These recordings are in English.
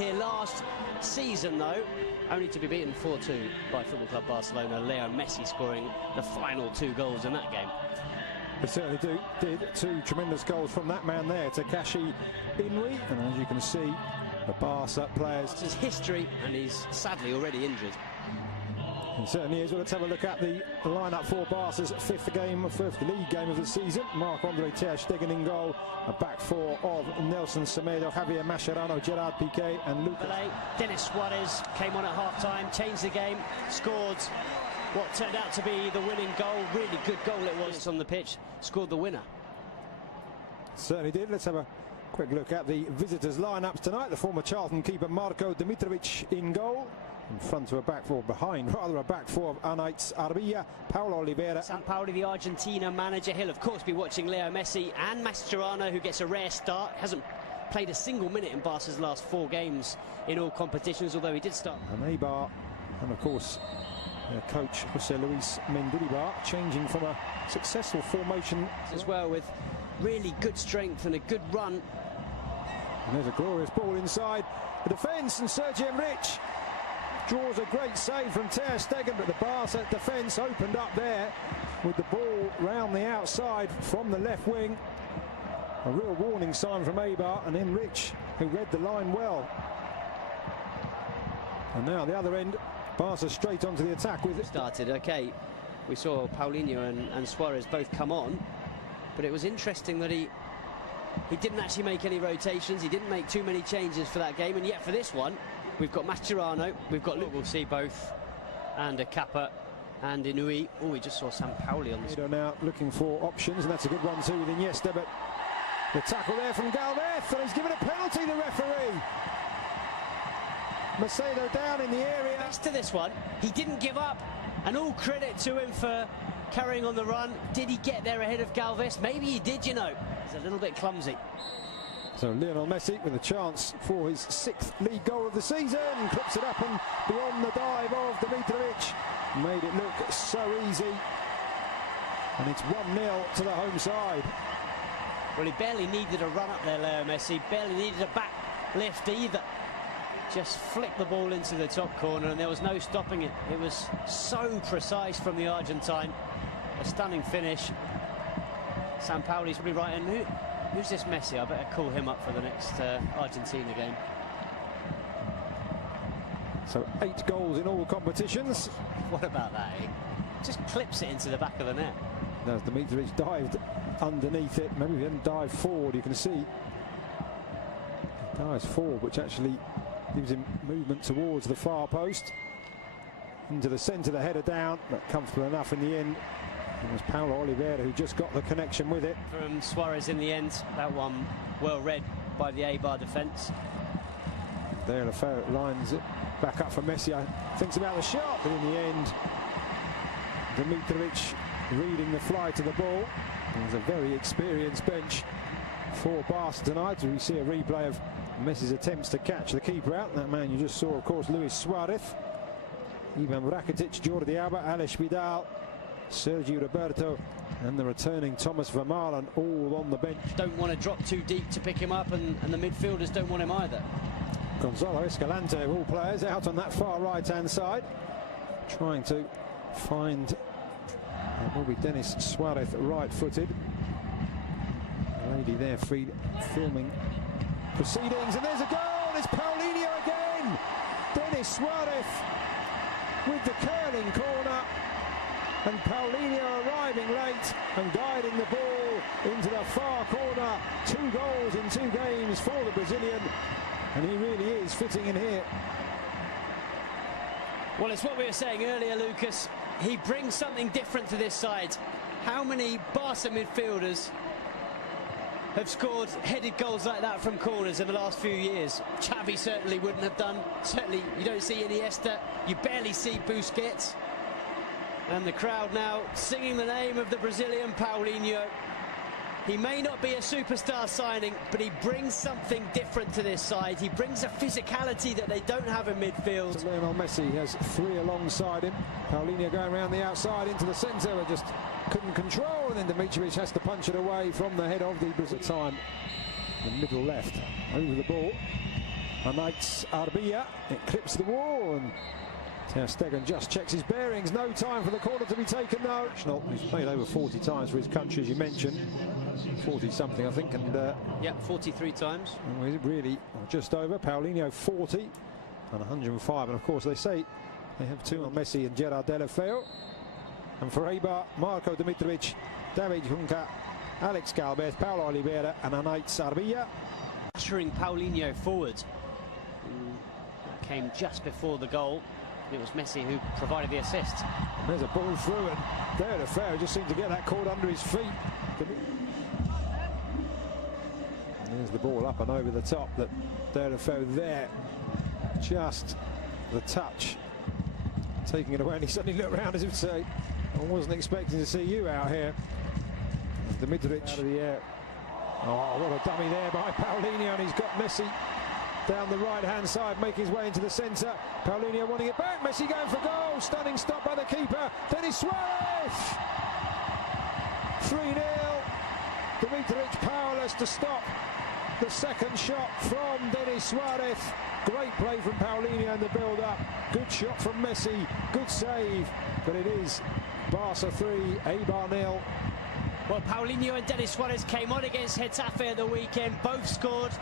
here last season, though, only to be beaten 4-2 by Football Club Barcelona. Leo Messi scoring the final 2 goals in that game. They certainly did 2 tremendous goals from that man there, Takashi Inui, and as you can see, the Barca players. It's his history, and he's sadly already injured. It certainly is. Well, let's have a look at the lineup for Barca's fifth league game of the season. Marc-Andre ter Stegen in goal, a back 4 of Nelson Semedo, Javier Mascherano, Gerard Piqué and Lucas. Denis Suarez came on at half-time, changed the game, scored what turned out to be the winning goal. Really good goal it was on the pitch, scored the winner. Certainly did. Let's have a quick look at the visitors' lineups tonight. The former Charlton keeper Marko Dimitrovic in goal. In front of a back 4, behind rather a back 4 of Anaitz Arbilla, Paulo Oliveira. Sampaoli, the Argentina manager, he'll of course be watching Leo Messi and Mascherano, who gets a rare start. Hasn't played a single minute in Barca's last 4 games in all competitions, although he did start. And Eibar, and of course their coach Jose Luis Mendilibar, changing from a successful formation as well, with really good strength and a good run. And there's a glorious ball inside the defence, and Sergi Enrich draws a great save from ter Stegen, but the Barca defence opened up there with the ball round the outside from the left wing. A real warning sign from Eibar, and Enrich, who read the line well. And now the other end, Barca straight onto the attack with it. Started, okay, we saw Paulinho and Suarez both come on, but it was interesting that he didn't actually make any rotations, he didn't make too many changes for that game, and yet for this one, we've got Mascherano, we've got Luke. We'll see both, and Kappa and Inui. Oh, we just saw Sampaoli on the screen. Now looking for options, and that's a good one too with Iniesta, but the tackle there from Galvez, and he's given a penalty, the referee. Macedo down in the area. Next to this one, he didn't give up, and all credit to him for carrying on the run. Did he get there ahead of Galvez? Maybe he did, you know. He's a little bit clumsy. So Lionel Messi with a chance for his 6th league goal of the season, clips it up and beyond the dive of Dimitrovic, made it look so easy, and it's 1-0 to the home side. Well, he barely needed a run up there, Leo Messi, barely needed a back lift either. Just flicked the ball into the top corner, and there was no stopping it. It was so precise from the Argentine. A stunning finish. Sampaoli's probably right, and who's this Messi? I better call him up for the next Argentina game. So 8 goals in all competitions. What about that, eh? Just clips it into the back of the net. As Dimitrovic dived underneath it, maybe he didn't dive forward, you can see. He dives forward, which actually gives him movement towards the far post. Into the centre, the header down, but comfortable enough in the end. It was Paulo Oliveira who just got the connection with it. From Suarez in the end, that one well read by the Eibar defence. There Lefebvre lines it back up for Messi, thinks about the shot, but in the end, Dimitrovic reading the flight of the ball. There's a very experienced bench for Barca tonight. We see a replay of Messi's attempts to catch the keeper out. That man you just saw, of course, Luis Suarez, Ivan Rakitic, Jordi Alba, Alex Vidal, Sergio Roberto, and the returning Thomas Vermaelen, all on the bench. Don't want to drop too deep to pick him up, and the midfielders don't want him either. Gonzalo Escalante, of all players, out on that far right-hand side, trying to find will be Denis Suarez, right-footed. Lady there filming proceedings, and there's a goal. It's Paulinho again. Denis Suarez with the curling corner, and Paulinho arriving late and guiding the ball into the far corner. 2 goals in 2 games for the Brazilian, and he really is fitting in here. Well, it's what we were saying earlier, Lucas. He brings something different to this side. How many Barca midfielders have scored headed goals like that from corners in the last few years? Xavi certainly wouldn't have done. Certainly you don't see Iniesta, you barely see Busquets. And the crowd now singing the name of the Brazilian Paulinho. He may not be a superstar signing, but he brings something different to this side. He brings a physicality that they don't have in midfield. So Lionel Messi has 3 alongside him. Paulinho going around the outside into the centre, but just couldn't control, and then Dimitrovic has to punch it away from the head of the Brazil. Time the middle left over the ball. Eibar, it clips the wall, and Ter Stegen just checks his bearings. No time for the corner to be taken though. He's played over 40 times for his country, as you mentioned. 40 something, I think, and yeah, 43 times. And really just over. Paulinho 40 and 105, and of course they say they have two on Messi and Gerard Deulofeu. And for Eibar, Marco Dimitrovic, David Junca, Alex Galvez, Paulo Oliveira and Eibar. Ushering Paulinho forward. Came just before the goal. It was Messi who provided the assist. And there's a ball through, and Deulofeu just seemed to get that caught under his feet. And there's the ball up and over the top. That Deulofeu there, just the touch, taking it away, and he suddenly looked around as if to say, I wasn't expecting to see you out here. Dimitrovic out of the air. Oh, what a dummy there by Paulinho, and he's got Messi down the right-hand side, making his way into the centre. Paulinho wanting it back. Messi going for goal. Stunning stop by the keeper. Denis Suarez. 3-0. Dimitrovic powerless to stop the second shot from Denis Suarez. Great play from Paulinho in the build-up. Good shot from Messi. Good save. But it is Barca 3, Eibar 0. Well, Paulinho and Denis Suarez came on against Getafe at the weekend. Both scored.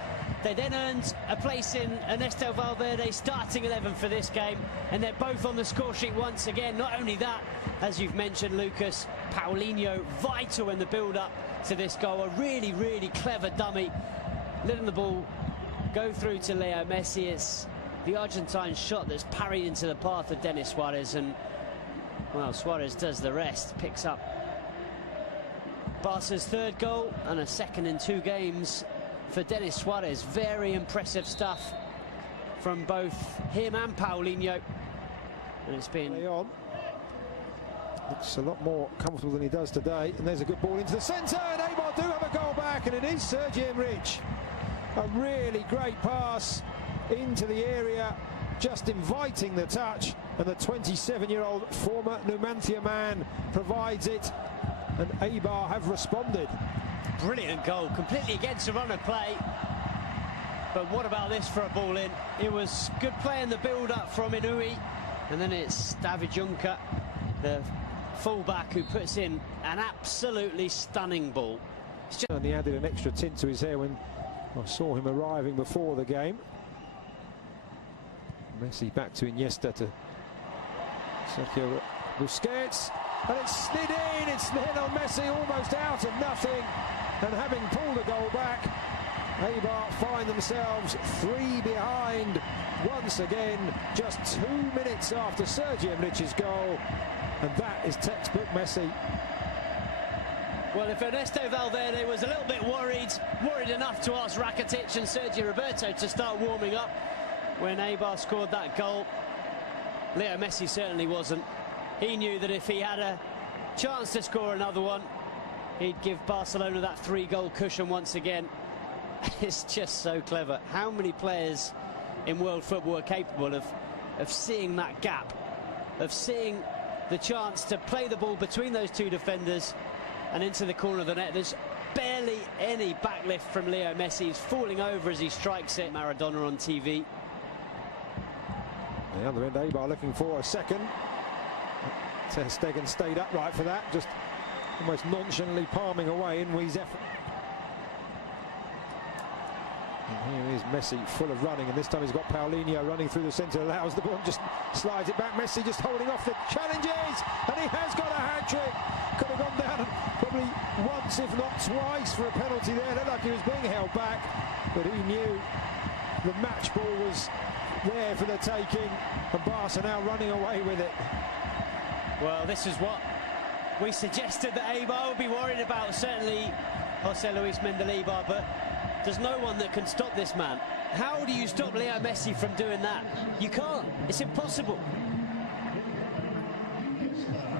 They then earned a place in Ernesto Valverde's starting 11 for this game, and they're both on the score sheet once again. Not only that, as you've mentioned, Lucas, Paulinho vital in the build-up to this goal. A really, really clever dummy, letting the ball go through to Leo Messi. It's the Argentine shot that's parried into the path of Denis Suarez, and well, Suarez does the rest, picks up Barca's third goal and a second in 2 games for Denis Suarez. Very impressive stuff from both him and Paulinho. And it's been on. Looks a lot more comfortable than he does today. And there's a good ball into the centre, and Eibar do have a goal back, and it is Sergi Enrich. A really great pass into the area, just inviting the touch, and the 27-year-old former Numancia man provides it, and Eibar have responded. Brilliant goal, completely against the run of play. But what about this for a ball in? It was good play in the build-up from Inui, and then it's David Junca, the fullback, who puts in an absolutely stunning ball. And he added an extra tint to his hair when I saw him arriving before the game. Messi back to Iniesta, to Sergio Busquets, and it's slid in. It's Lionel Messi almost out of nothing, and having pulled a goal back, Eibar find themselves 3 behind once again, just 2 minutes after Sergi Enrich's goal, and that is textbook Messi. Well, if Ernesto Valverde was a little bit worried enough to ask Rakitic and Sergio Roberto to start warming up when Eibar scored that goal, Leo Messi certainly wasn't. He knew that if he had a chance to score another one, he'd give Barcelona that 3-goal cushion once again. It's just so clever. How many players in world football are capable of seeing that gap, of seeing the chance to play the ball between those 2 defenders and into the corner of the net? There's barely any backlift from Leo Messi. He's falling over as he strikes it. Maradona on TV. The other end, Eibar looking for a second. Ter Stegen stayed upright for that, just almost nonchalantly palming away Inui's effort. And here is Messi, full of running, and this time he's got Paulinho running through the centre, allows the ball and just slides it back. Messi just holding off the challenges, and he has got a hat-trick. Could have gone down probably once, if not twice, for a penalty there. Looked like he was being held back, but he knew the match ball was there for the taking, and Barca now running away with it. Well, this is what we suggested that Eibar would be worried about, certainly Jose Luis Mendilibar, but there's no one that can stop this man. How do you stop Leo Messi from doing that? You can't. It's impossible.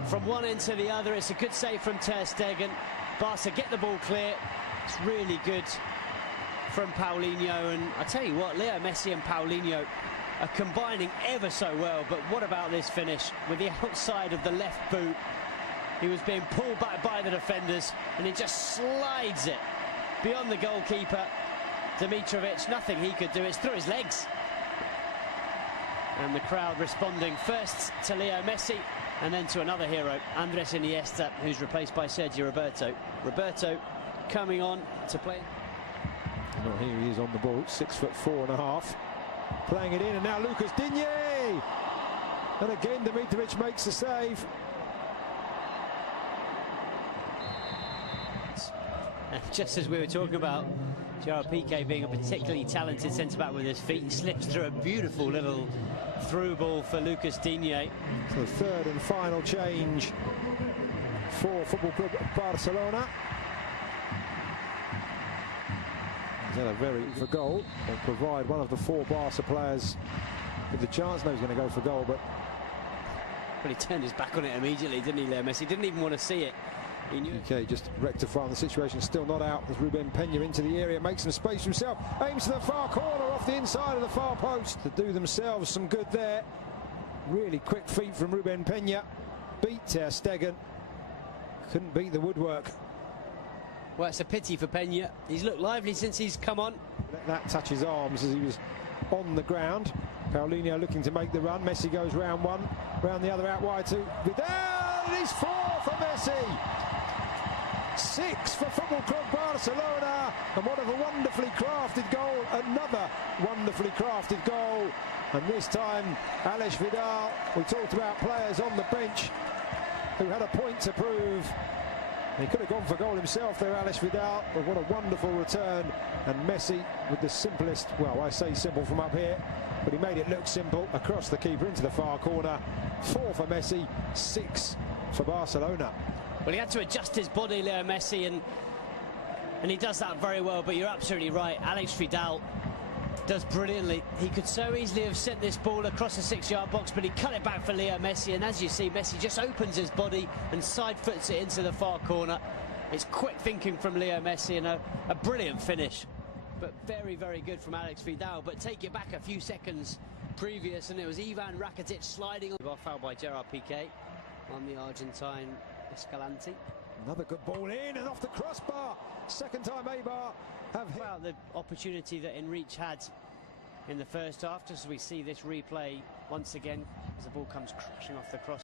From one end to the other, it's a good save from Ter Stegen. Barca get the ball clear. It's really good from Paulinho, and I tell you what, Leo Messi and Paulinho are combining ever so well. But what about this finish with the outside of the left boot? He was being pulled back by the defenders, and he just slides it beyond the goalkeeper. Dimitrovic, nothing he could do. It's through his legs. And the crowd responding first to Leo Messi and then to another hero, Andres Iniesta, who's replaced by Sergio Roberto. Roberto coming on to play. Well, here he is on the ball, 6'4.5", playing it in, and now Lucas Digne, and again Dimitrovic makes the save. And just as we were talking about Gerard Piqué being a particularly talented centre-back with his feet, he slips through a beautiful little through ball for Lucas Digne. So third and final change for Football Club Barcelona. He's had a very for goal, and provide one of the four Barca players with the chance. No, he's going to go for goal, but he turned his back on it immediately, didn't he, Leo Messi? He didn't even want to see it. He knew. Okay, just rectifying the situation, still not out as Ruben Peña into the area, makes some space for himself, aims to the far corner off the inside of the far post to do themselves some good there. Really quick feet from Ruben Peña, beat Ter Stegen, couldn't beat the woodwork. Well, it's a pity for Peña. He's looked lively since he's come on. Let that touch his arms as he was on the ground. Paulinho looking to make the run. Messi goes round one, round the other out wide to Vidal. It is 4 for Messi. 6 for Football Club Barcelona, and what a wonderfully crafted goal, another wonderfully crafted goal, and this time Alex Vidal. We talked about players on the bench who had a point to prove. He could have gone for goal himself there, Alex Vidal, but what a wonderful return, and Messi with the simplest, well, I say simple from up here, but he made it look simple, across the keeper into the far corner. 4 for Messi, 6 for Barcelona. Well, he had to adjust his body, Leo Messi, and he does that very well, but you're absolutely right. Alex Vidal does brilliantly. He could so easily have sent this ball across the 6-yard box, but he cut it back for Leo Messi, and as you see, Messi just opens his body and side foots it into the far corner. It's quick thinking from Leo Messi, and a brilliant finish, but very, very good from Alex Vidal. But take it back a few seconds previous, and it was Ivan Rakitic sliding on. Foul by Gerard Piqué on the Argentine Escalante. Another good ball in and off the crossbar. Second time Eibar have hit. About the opportunity that Enrique had in the first half, just as we see this replay once again as the ball comes crashing off the cross.